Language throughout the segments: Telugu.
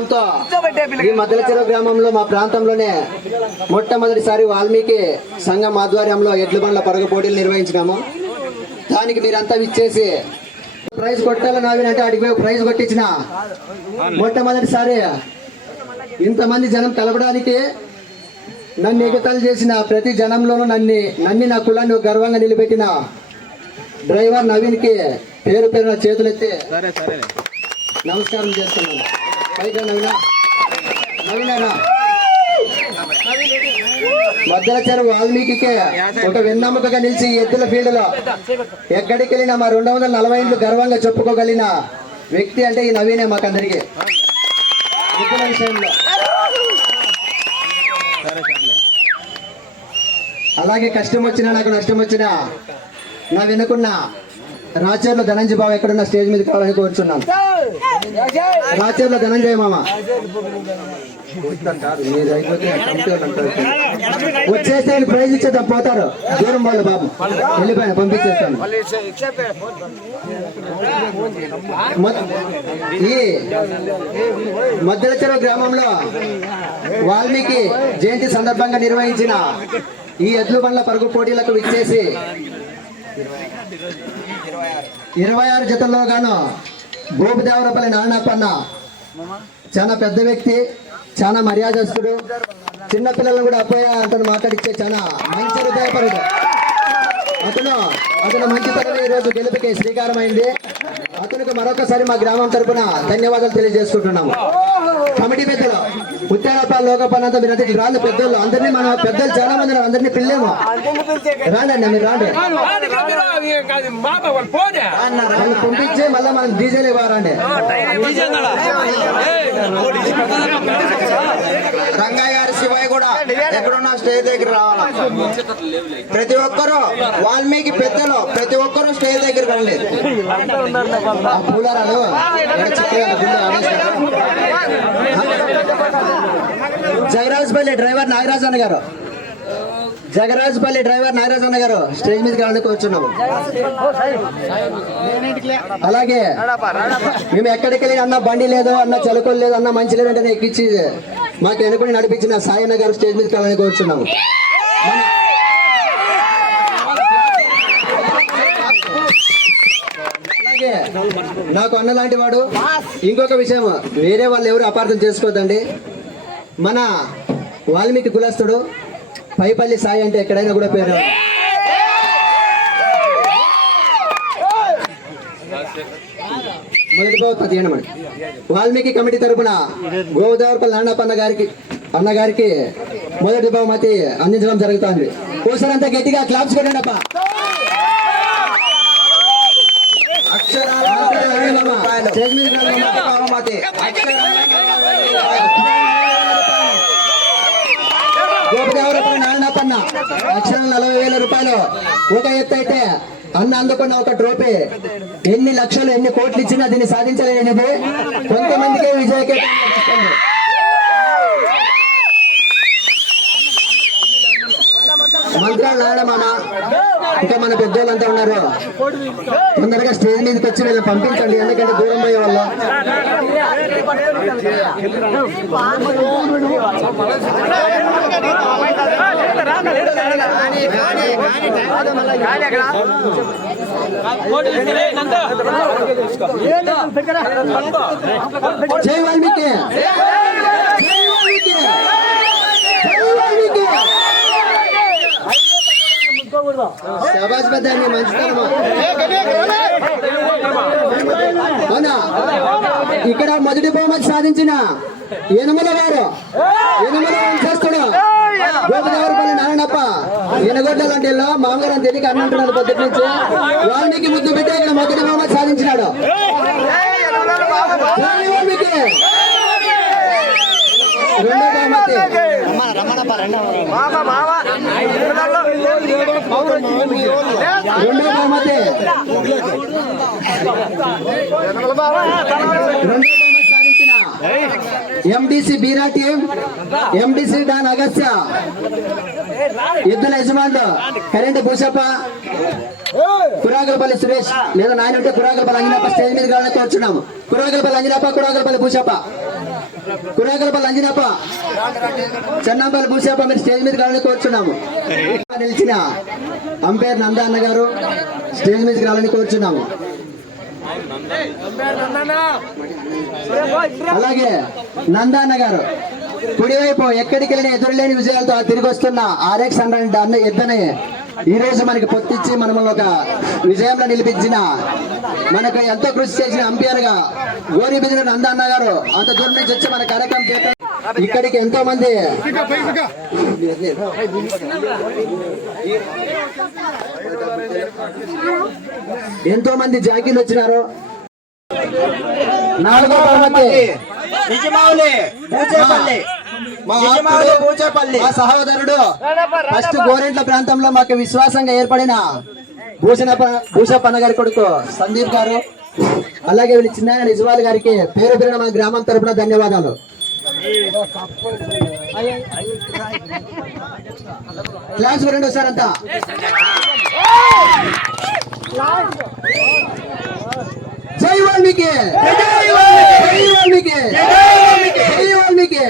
ఉత్సాహంతో ఈ మద్దలచెరువు గ్రామంలో మా ప్రాంతంలోనే మొట్టమొదటిసారి వాల్మీకి సంఘం ఆధ్వర్యంలో ఎడ్ల బండ్ల పరుగు పోటీలు నిర్వహించినాము. దానికి మీరంతా విచ్చేసి ప్రైజ్ కొట్టాలని నావినంటే అడిగి ప్రైజ్ కొట్టించిన మొట్టమొదటిసారి ఇంతమంది జనం కలపడానికి నన్ను ఎగతాళి చేసిన ప్రతి జనంలోనూ నన్ను నా కులాన్ని గర్వంగా నిలబెట్టిన డ్రైవర్ నవీన్కి పేరు పేరున చేతులెత్తి నమస్కారం చేస్తున్నాను. పైగా నవీనా మద్దలచెరువు వాల్మీకి ఒక వెన్నెముకగా నిలిచి ఎద్దుల ఫీల్డ్ లో ఎక్కడికి వెళ్ళినా మా 240 ఏళ్ళు గర్వంగా చెప్పుకోగలిగిన వ్యక్తి అంటే ఈ నవీనే మాకందరికి ఎద్దుల విషయంలో. అలాగే కష్టం వచ్చినా నాకు నష్టం వచ్చినా నా వెనుకున్న రాచర్ల ధనంజయ బాబు ఎక్కడున్న స్టేజ్ మీద కావాలని కోరుచున్నాను. రాచర్ల ధనంజయ మామ వచ్చేస్తే ప్రైజ్ ఇచ్చేద్దాం, పోతారు దూరం వాళ్ళు బాబు వెళ్ళిపోయిన పంపించేస్తాను. ఈ మద్దలచెరువు గ్రామంలో వాల్మీకి జయంతి సందర్భంగా నిర్వహించిన ఈ ఎడ్ల బండ్ల పరుగు పోటీలకు విచ్చేసి 26 జతల్లో గాను భూపదేవరపల్లి నారాయణప్పన్న చాలా పెద్ద వ్యక్తి, చాలా మర్యాదస్తుడు, చిన్నపిల్లలను కూడా అపోయా అతను మాట్లాడిచ్చే చాలా మంచి హృదయపరుడు. అతను మంచితనం ఈ రోజు గెలుపుకి శ్రీకారం అయింది. అతనికి మరొకసారి మా గ్రామం తరఫున ధన్యవాదాలు తెలియజేసుకుంటున్నాము. కమిటీ పెద్దలు ఉత్తరాపాల లోకపాలంతా మీరు అంటే రాళ్ళు పెద్దోళ్ళు అందరినీ మన పెద్దలు చాలా మంది అందరినీ పిల్లేము రాండి, మీరు రాండి పంపించి మళ్ళీ మనం డీజేలు ఇవ్వాలండి. రంగయ్య గారి శివయ్య కూడా ఎక్కడున్నా స్టేజ్ దగ్గర రావాలి. ప్రతి ఒక్కరూ వాల్మీకి పెద్దలు ప్రతి ఒక్కరూ స్టేజ్ దగ్గర రండి. పూలారాలు జగరాజపల్లి డ్రైవర్ నాగరాజన్న గారు స్టేజ్ మీద కావాలని కూర్చున్నాము. అలాగే మేము ఎక్కడికి వెళ్ళి అన్న బండి లేదు, అన్న చలుకలు లేదు, అన్న మంచి లేదు అంటే ఎక్కించి మాకు ఎన్నుకొని నడిపించిన సాయన్న గారు స్టేజ్ మీద కావాలని కూర్చున్నాము. అలాగే నాకు అన్న లాంటి వాడు. ఇంకొక విషయం, వేరే వాళ్ళు ఎవరు అపార్థం చేసుకోవద్దండి. మన వాల్మీకి కులస్తుడు పైపల్లి సాయి అంటే ఎక్కడైనా కూడా పేరు. వాల్మీకి కమిటీ తరఫున గోదావరిపల్లి నారాయణప్ప అన్నగారికి మొదటి బహుమతి అందించడం జరుగుతుంది. ఒకసారి అంతా గట్టిగా క్లాప్స్ కొట్టండి అప్ప. గోపదేవరపల్లి నారాయణప్పన్న అక్షరం 40,000 రూపాయలు ఒక ఎత్తు అయితే అన్న అందుకున్న ఒక ట్రోఫీ ఎన్ని లక్షలు ఎన్ని కోట్లు ఇచ్చినా దీన్ని సాధించలేనిది కొంతమందికి విజయకేతం. మంత్రాలు నాడమాన ఇంకా మన పెద్దోళ్ళంతా ఉన్నారు, తొందరగా స్టేజ్ మీదకి వచ్చి వీళ్ళని పంపించండి, ఎందుకంటే దూరం పోయే వాళ్ళు. జై వాల్మీకి, ఇక్కడ మొదటి బహుమతి సాధించిన యనమల వారు వంశస్థుడు గోపదేవరపల్లి నారాయణప్ప ఎనగొడ్డలంటే మామగారు అని తెలియక అన్నంటున్నాడు పొద్దుటి నుంచి. వాల్మీకి ముద్దు పెట్టి ఇక్కడ మొదటి బహుమతి సాధించినాడు. రెండో బహుమతి సాధించిన ఎండిసి బీరా టీం, ఎండిసి డాన్ అగస్త్య, ఎద్దుల యజమానులు కరెంటు భూషప్ప, కురాగలపల్లి సురేష్ లేదా నాయన ఉంటే కురాగలపల్లి అంజనప్ప స్టేజ్ మీద కావాలని కోరుచున్నాము. కురాగలపల్లి అంజనప్ప, కురాగలపల్లి భూషప్ప. కురాకలపల్లి అంజనప్ప, చెన్నాపల్లి భూసేప మీరు స్టేజ్ మీద రావాలని కోరుచున్నాము. నిలిచిన అంపైర్ నందా అన్న గారు స్టేజ్ మీదకి రావాలని కోరుచున్నాము. అలాగే నందాన్న గారు కుడివైపు ఎక్కడికి వెళ్ళిన ఎదురులేని విజయాలతో తిరిగి వస్తున్న RX 100 అన్న ఎద్దనే ఈ రోజు మనకి పొత్తిచ్చి మనల్ని ఒక విజయంలో నిలిపించిన మనకు ఎంతో కృషి చేసిన అంపైర్ గా గోరి బిదిన నందన్న గారు అంత దూరం నుంచి వచ్చి మన కార్యక్రమం చేస్తారు. ఇక్కడికి ఎంతో మంది జాకీలు వచ్చినారు. 4వ తరగతి మా సహోదరుడు ఫస్ట్ గోరెంట్ల ప్రాంతంలో మాకు విశ్వాసంగా ఏర్పడిన భూషప్పన్న గారి కొడుకు సందీప్ గారు, అలాగే వీళ్ళు చిన్న నిజవాల్ గారికి పేరు పేరున మా గ్రామం తరపున ధన్యవాదాలు. క్లాస్ వినండి ఒకసారంతా. జై వాల్మీకి, జై వాల్మీకి, జై వాల్మీకి.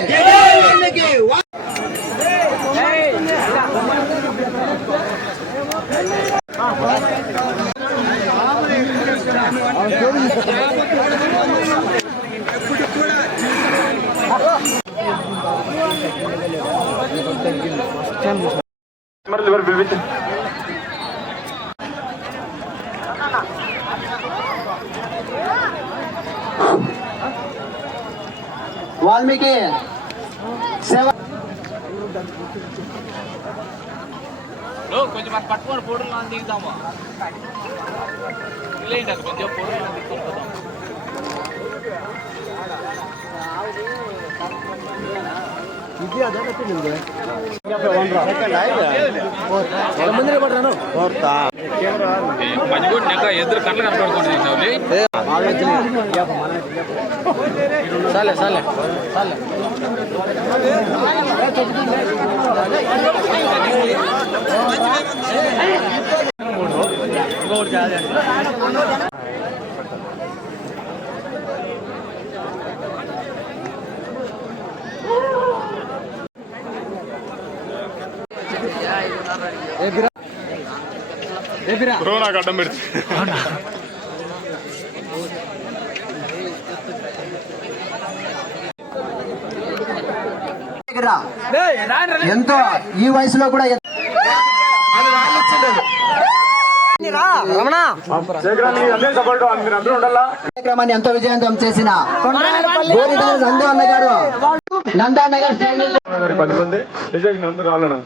వాల్మీకి సేవ కొంచెం పట్టుకొని ఫోటోలు దిగుతామా కొంచెం ఫోటోలు దిగుతాం. ఎదురు కళ్ళు కనపడుతుంది. చాలే చాలే చాలే నాకు అడ్డం పెడుతుంది. ఎంతో ఈ వయసులో కూడా కార్యక్రమాన్ని ఎంతో విజయవంతం చేసిన నందు అన్న గారు 10 మంది రావాలన్నా